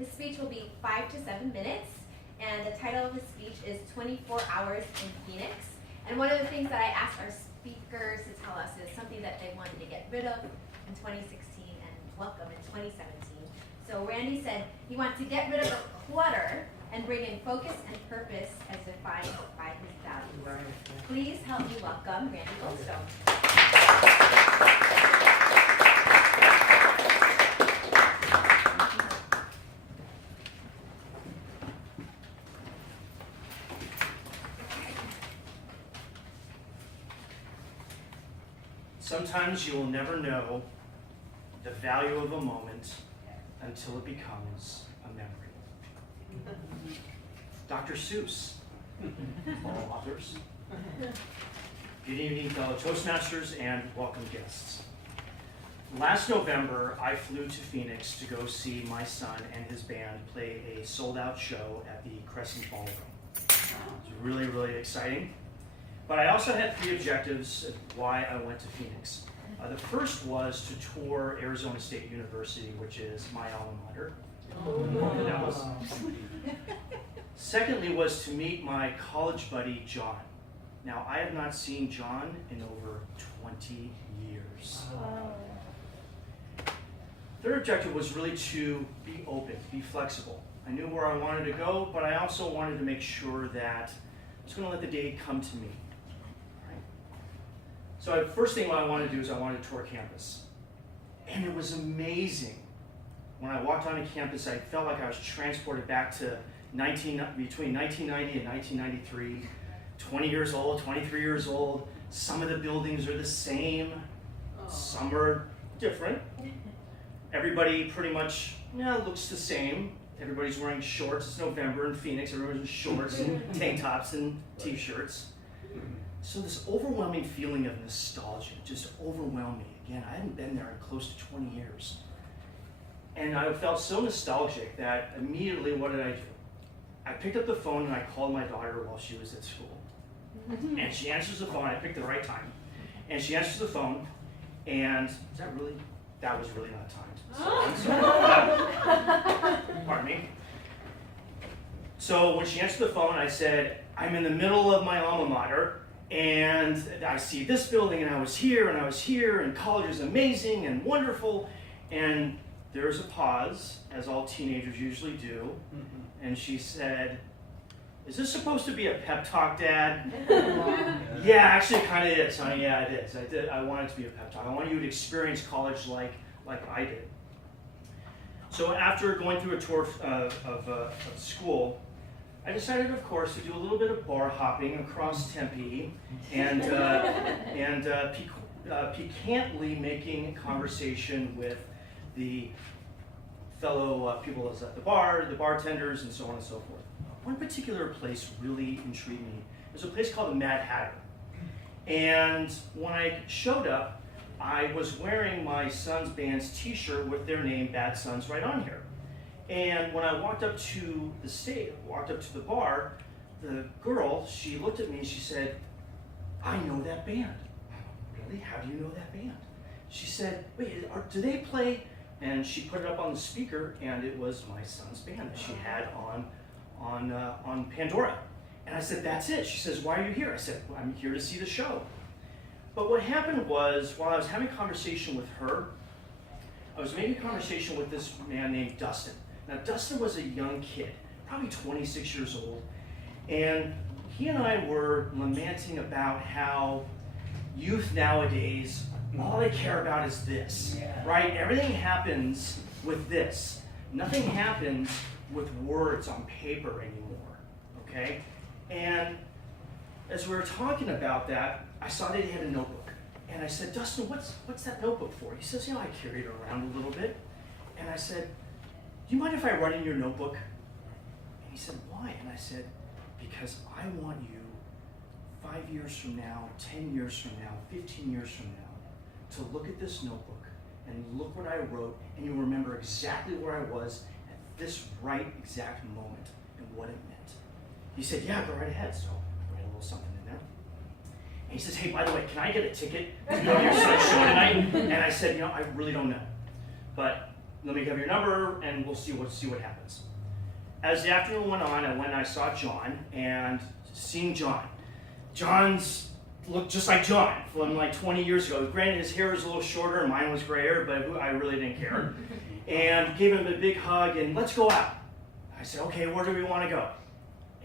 His speech will be 5 to 7 minutes, and the title of his speech is 24 Hours in Phoenix. And one of the things that I asked our speakers to tell us is something that they wanted to get rid of in 2016 and welcome in 2017. So Randy said he wants to get rid of the clutter and bring in focus and purpose as defined by his values. Please help me welcome Randy Goldstone. Sometimes you will never know the value of a moment until it becomes a memory. Dr. Seuss, all authors. Good evening, fellow Toastmasters and welcome guests. Last November, I flew to Phoenix to go see my son and his band play a sold-out show at the Crescent Ballroom. It was really, really exciting. But I also had 3 objectives of why I went to Phoenix. The first was to tour Arizona State University, which is my alma mater. That was. Secondly was to meet my college buddy, John. Now, I have not seen John in over 20 years. Third objective was really to be open, be flexible. I knew where I wanted to go, but I also wanted to make sure that I was going to let the day come to me. So the first thing I wanted to do is I wanted to tour campus. And it was amazing. When I walked onto campus, I felt like I was transported back to between 1990 and 1993. 20 years old, 23 years old. Some of the buildings are the same. Some are different. Everybody pretty much looks the same. Everybody's wearing shorts. It's November in Phoenix. Everyone's in shorts and tank tops and t-shirts. So this overwhelming feeling of nostalgia just overwhelmed me. Again, I hadn't been there in close to 20 years. And I felt so nostalgic that immediately, what did I do? I picked up the phone and I called my daughter while she was at school. And she answers the phone. I picked the right time. And she answers the phone, and that was really not timed. So I'm sorry. Pardon me. So when she answered the phone, I said, I'm in the middle of my alma mater, and I see this building, and I was here, and college is amazing and wonderful. And there's a pause, as all teenagers usually do, and she said, is this supposed to be a pep talk, Dad? Yeah, actually it kind of is, honey. Yeah, it is. I want it to be a pep talk. I want you to experience college like I did. So after going through a tour of school, I decided, of course, to do a little bit of bar hopping across Tempe and piquantly making conversation with the fellow people at the bar, the bartenders, and so on and so forth. One particular place really intrigued me. There's a place called the Mad Hatter. And when I showed up, I was wearing my son's band's t-shirt with their name, Bad Sons, right on here. And when I walked up to the bar, the girl, she looked at me and she said, I know that band. Really? How do you know that band? She said, wait, do they play? And she put it up on the speaker, and it was my son's band that she had on Pandora. And I said, that's it. She says, why are you here? I said, well, I'm here to see the show. But what happened was, while I was having a conversation with her, I was making a conversation with this man named Dustin. Now, Dustin was a young kid, probably 26 years old, and he and I were lamenting about how youth nowadays, all they care about is this, right? Everything happens with this. Nothing happens with words on paper anymore, okay? And as we were talking about that, I saw that he had a notebook. And I said, Dustin, what's that notebook for? He says, I carry it around a little bit. And I said, do you mind if I write in your notebook? And he said, why? And I said, because I want you 5 years from now, 10 years from now, 15 years from now, to look at this notebook and look what I wrote, and you'll remember exactly where I was at this right exact moment and what it meant. He said, yeah, go right ahead. So I write a little something in there. And he says, hey, by the way, can I get a ticket to go to your son's show tonight? And I said, I really don't know. But let me have your number, and we'll see what happens. As the afternoon went on, I went and I saw John, and seeing John's looked just like John from like 20 years ago. Granted, his hair was a little shorter, and mine was grayer, but I really didn't care. And gave him a big hug, and let's go out. I said, okay, where do we want to go?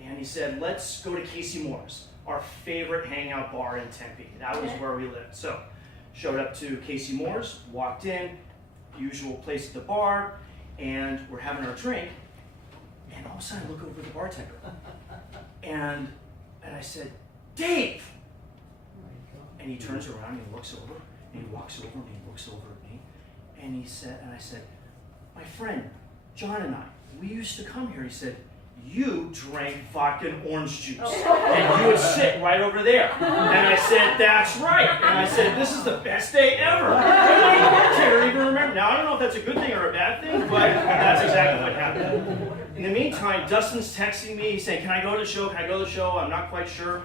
And he said, let's go to Casey Moore's, our favorite hangout bar in Tempe. That was where we lived. So, showed up to Casey Moore's, walked in, usual place at the bar, and we're having our drink, and all of a sudden I look over at the bartender, and I said, Dave! And he turns around and he looks over, and he walks over and he looks over at me, and I said, my friend, John and I, we used to come here. He said, you drank vodka and orange juice, and you would sit right over there. And I said, that's right. And I said, this is the best day ever. And the bartender even remember. Now, I don't know if that's a good thing or a bad thing, but that's exactly what happened. In the meantime, Dustin's texting me. He's saying, can I go to the show? Can I go to the show? I'm not quite sure.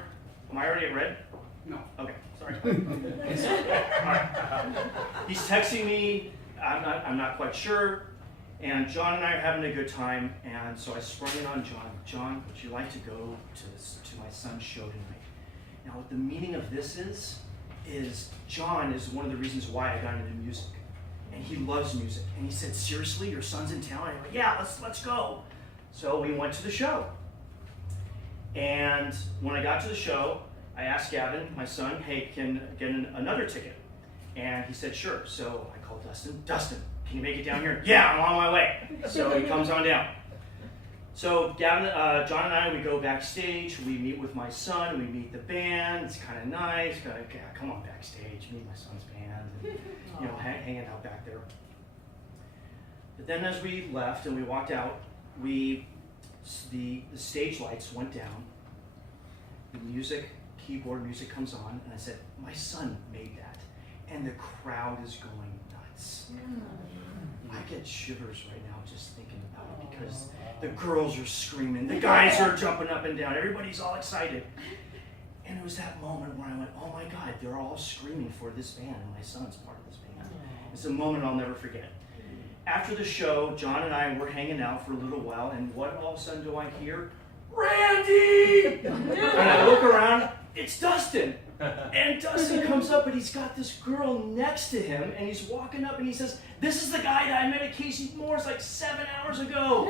Am I already at red? No. Okay, sorry. All right. He's texting me. I'm not quite sure. And John and I are having a good time, and so I sprung in on John. John, would you like to go to my son's show tonight? Now, what the meaning of this is John is one of the reasons why I got into music, and he loves music. And he said, seriously, your son's in town? And I'm like, yeah, let's go. So we went to the show. And when I got to the show, I asked Gavin, my son, hey, can I get another ticket? And he said, sure. So I called Dustin. Dustin, can you make it down here? Yeah, I'm on my way. So he comes on down. So Gavin, John and I, we go backstage. We meet with my son. We meet the band. It's kind of nice. Okay, come on backstage. Meet my son's band. And, hanging out back there. But then as we left and we walked out, the stage lights went down. The keyboard music comes on, and I said, my son made that. And the crowd is going nuts. I get shivers right now just thinking about it because the girls are screaming, the guys are jumping up and down, everybody's all excited. And it was that moment where I went, oh my God, they're all screaming for this band, and my son's part of this band. It's a moment I'll never forget. After the show, John and I were hanging out for a little while, and what all of a sudden do I hear? Randy! And I look around, it's Dustin. And Dustin comes up, and he's got this girl next to him, and he's walking up, and he says, this is the guy that I met at Casey Moore's like 7 hours ago.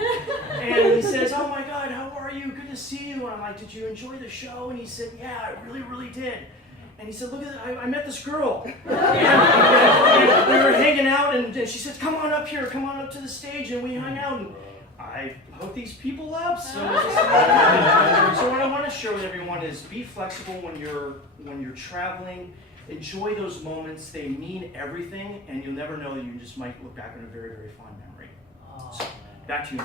And he says, oh my God, how are you? Good to see you. And I'm like, did you enjoy the show? And he said, yeah, I really, really did. And he said, look at that, I met this girl. And we were hanging out, and she said, come on up here, come on up to the stage, and we hung out. And I hooked these people up. So what I want to share with everyone is be flexible when you're traveling. Enjoy those moments. They mean everything, and you'll never know that you just might look back on a very, very fond memory. So, back to you.